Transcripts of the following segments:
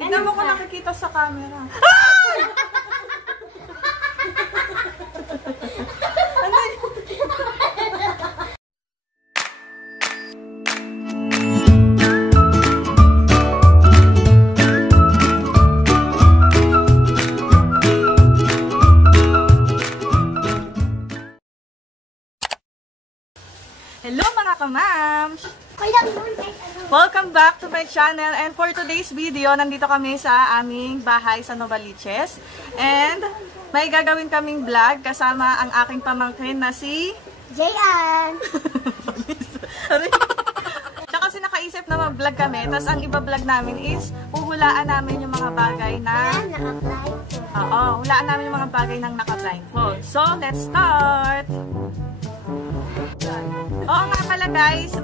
Tignan mo kung nakikita sa camera. Hello mga kamams! Welcome back to my channel, and for today's video, nandito kami sa aming bahay sa Novaliches. And may gagawin kaming vlog kasama ang aking pamangkin na si Jayan! Siya kasi nakaisip na mag-vlog kami, tapos ang iba-vlog namin is huhulaan namin yung mga bagay na hulaan namin yung mga bagay ng naka-blindfold. So, let's start! Oo nga pala guys,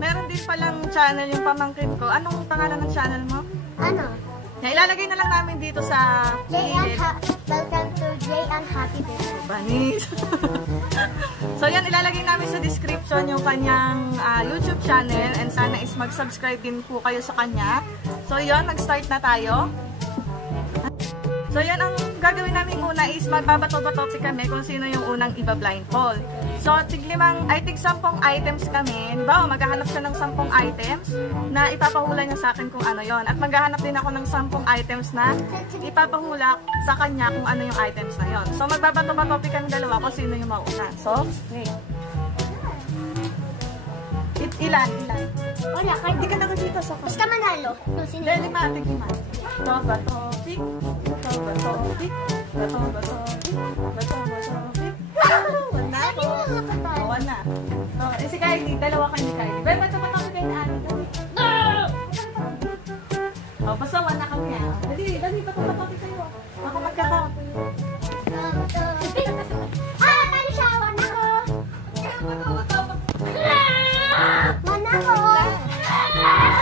meron din palang channel yung pamangkin ko. Anong pangalan ng channel mo? Ano? Ilalagay na lang namin dito sa Welcome to Jayan Happy Birthday. Banis. So yan, ilalagay namin sa description yung kanyang YouTube channel, and sana is mag-subscribe din po kayo sa kanya. So yun, nag-start na tayo. So yan, ang gagawin namin una is magbabato-bato kami kung sino yung unang iba-blindfold. So tig 10 items kami. Diba, maghahanap siya ng 10 items na ipapahula niya sa akin kung ano yon. At maghahanap din ako ng 10 items na ipapahula sa kanya kung ano yung items na yon. So magbabato-bato kami dalawa kung sino yung mauna. So, wait. Ilan? Wala, kahit Hindi ka nakakita sa basta manalo. Dali matig naman. Bato-bato-tik. Bato-bato-tik. Bato-bato-tik. Bato-bato-tik. Wala ko. Wala. Si Kylie, dalawa kayo ni Kylie. Pero bato-bato kayo na amin. Basta wala kami ah. Dali, bato-bato kayo. Ako magkakapo. Tali siya, wala ko.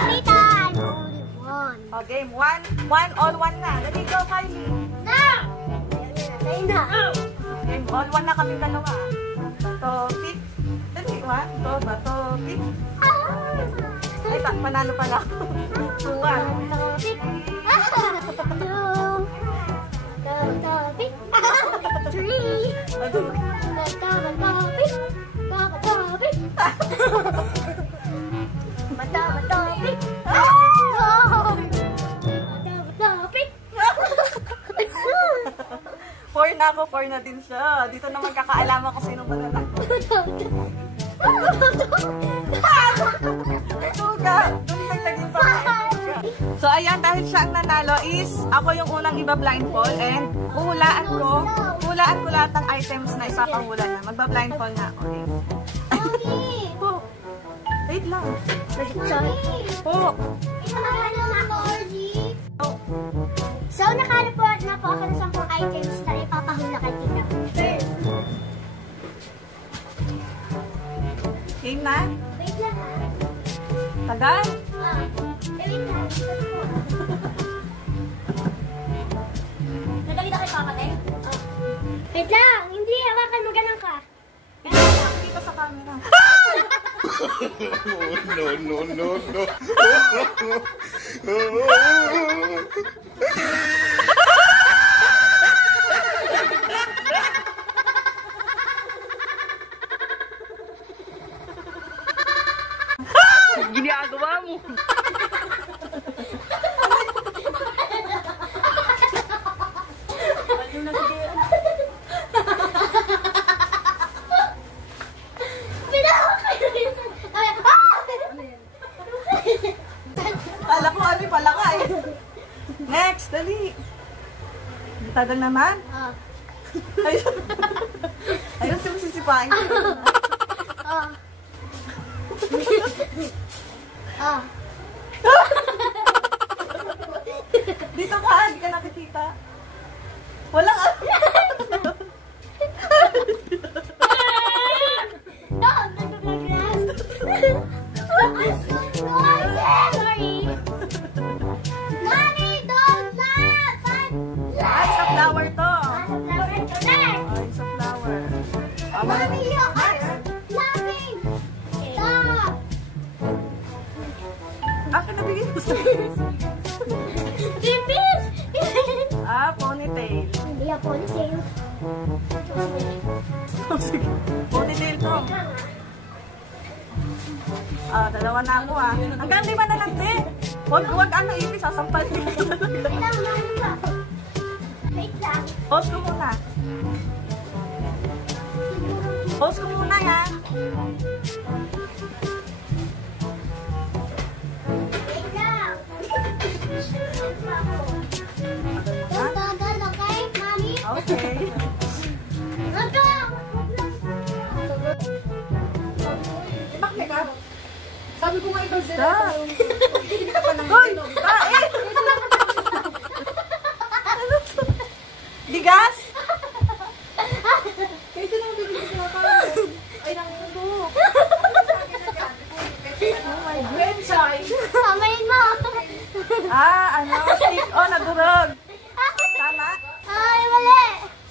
Tita, I'm only one. O, game 1. 1 all 1 na. Dali, go Kylie. Tayo na. Game all 1 na kami dalawa. Bato-tik. Dali, 1. Bato-bato-tik. Ay, panalo pala. 2. Bato-tik. 3. Bato-bato-tik. Bato-bato-tik. Bato-bato-tik. Bato-bato-tik. 4 na ako, 4 na din siya. Dito na magkakaalaman kung sino mananalo. So ayan, dahil siya ang nanalo is ako yung unang iba-blindfold, and hulaan ko lahat ng items na ipapahula na. Magba-blindfold na ako. Okay. Po. Wait lang. Po. So, nakalapot na po ako ng 10 items na ipapahula kay Tita. Game na? Wait lang ha. Tagal? Wait lang. Nagalita kay Papa, Tay? Wait lang. Hindi, hawakan mo ganun ka. Dito sa camera. No. Ginagawa mo. Kala ko ano pala ka eh. Next, dali. Tagal naman. Ayun, sisipain. Dito ka, hindi ka nakikita. Walang flower to. Sa flower. Mommy, you're laughing. Stop. Akin nabigay ko sa na ponytail. Sige. Ponytail to. Dalawa na ako Hanggang 5 na lang din. Huwag ano ibig, sasampal dito. Wait lang. Pause ko muna. Pause ko muna yan. Wait lang. Don't tagal, okay, mami? Okay. Go! Bakit ka? Sabi ko nga ikaw sila. Hoy! Kain! Ano to? Bigas? Kasi nang bibig ko kain. Ay, nangito. Oh my God. Samayin mo. Stick on na durog. Tama? Ay, mali.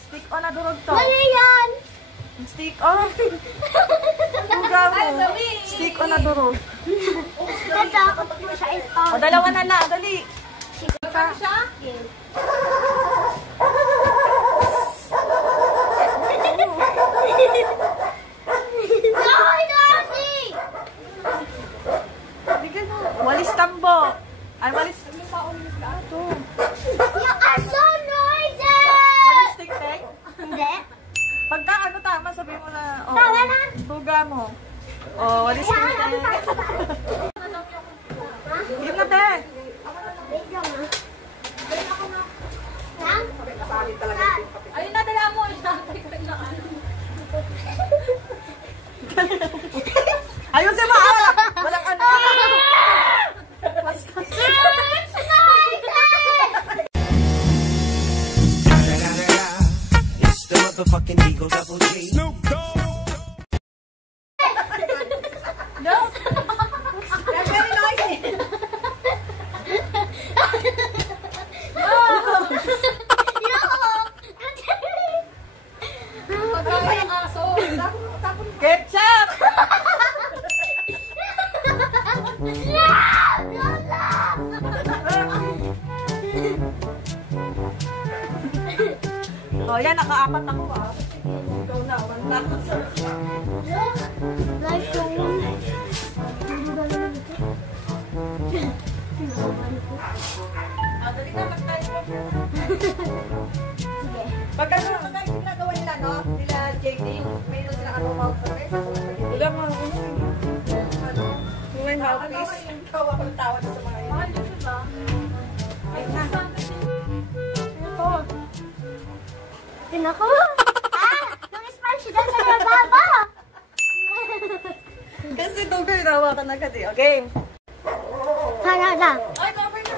Stick on na durog to. Mali yan. Stick on. Tugaw mo. Stick on na durog. Natakot mo siya ito. O, dalawa na lang. Dali. Ka siya? Ay, Darcy! Bigyan mo. Walis tambo. Ay, walis. You are so noisy! Walis tik-tik. Hindi. Pagka ano tama, sabihin mo na. Oh, Tama na. tuga mo. Oh, walis tik-tik. Yun na, te. Wait lang ah. Lang? Ayun na, dala mo. Ayusin mo. Walang ano. Basta. It's noisy! It's the motherfucking Eagle Double G. Snoop Dogg. No. That's very noisy. Ketchup! Oh, yan, nakaapat ako Ikaw na, wala na. Like yung... Dali na, magtayo mo. Sige. Pagka ginagawa nila, no? Nila JD, mayroon sila ano, wala mga ano, yung hawkis. Ikaw ako ng tawad sa mga yun. Mahal yun ba? Ayun na. Ito. Tinako. Nung spicy dyan sa nababa. Kasi ito ko hinawakan agad eh. Okay. Hala na. Ay, cover na.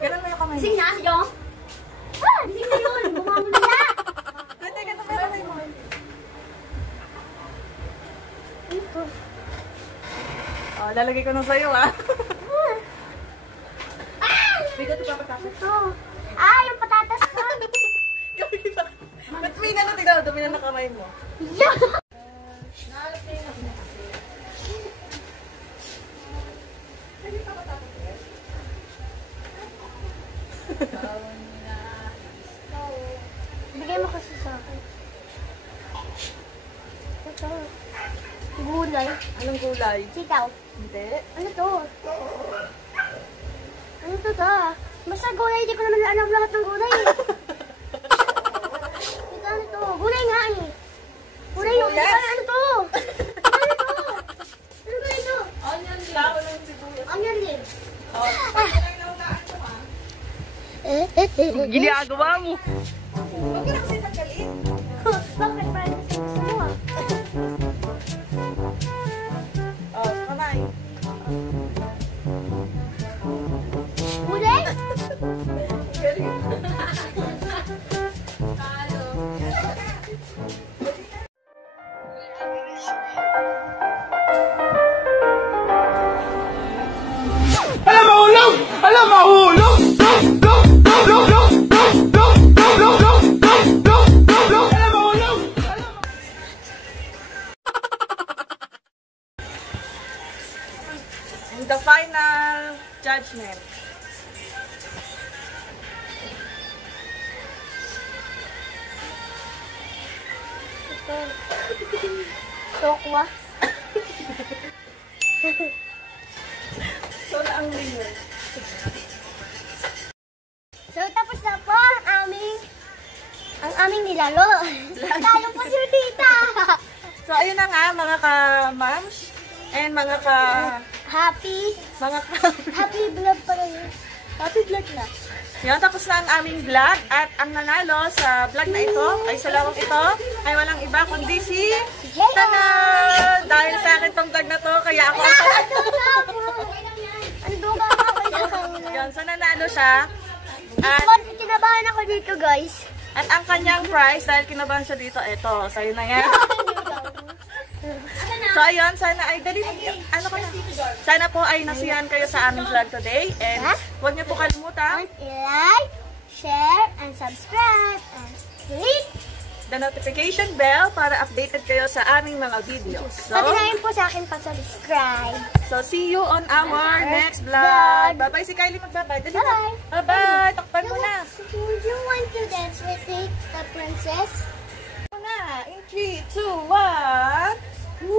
Ganun mo yung kamay. Sing na, Jong. Sing na yun. Bumamuli na. Hindi, ganun mo yung kamay mo. Ito. Oh, lalagay ko nung sa'yo Bigat pa patatas. Ito. Yung patatas ko. Ba't may nalang tignan? Dumi na kamay mo. Yeah. Bigay mo kasi sa akin. Ito. Gulay. Anong gulay? Sitaw. Hindi. Ano to? Ano to ta? Basta gulay, di ko naman alam lahat ng gulay eh. Ito, ano to? Gulay nga eh. Gulay yung Sibuyas? ano to? Ano to? Ano ba ito? Onion leaf. Lako ng sibuyas. Onion leaf. Ginagawa mo. Huwag ka na kasi nagalit. Bakit ba ito sa gusto mo ah? Oh, kamay. Gulay? Alam mahulog! Alam mahulog! Alam mahulog! And the final judgment. Tokwa. So na ang winner. So, tapos na po ang aming nilalo. Talo po si Tita. So ayun na nga mga ka-moms and mga Happy vlog pa rin. happy vlog na. Yan, tapos na ang aming vlog at ang nanalo sa vlog na ito ay sa lawang ito ay walang iba kundi si Tana! Dahil sa akin tong vlog na to, kaya ako ang Ang duga ka kayo kanina. yan, so nanalo siya. At, Kinabahan ako dito, guys. at ang kanyang prize, dahil kinabahan siya dito, ito, sa'yo na yan. So ayun, sana ay ano ka na? Sana po ay nasiyahan kayo sa aming vlog today. And huwag niyo po kalimutan I-like, share, and subscribe, and click. the notification bell para updated kayo sa aming mga videos. Pati na rin po sa akin pa-subscribe. So see you on our next vlog. Bye-bye si Kylie, magbabay. Dali na. Bye. Bye-bye. Takpan mo na. Would you want to dance with the princess? In 3, 2, 1. Woo!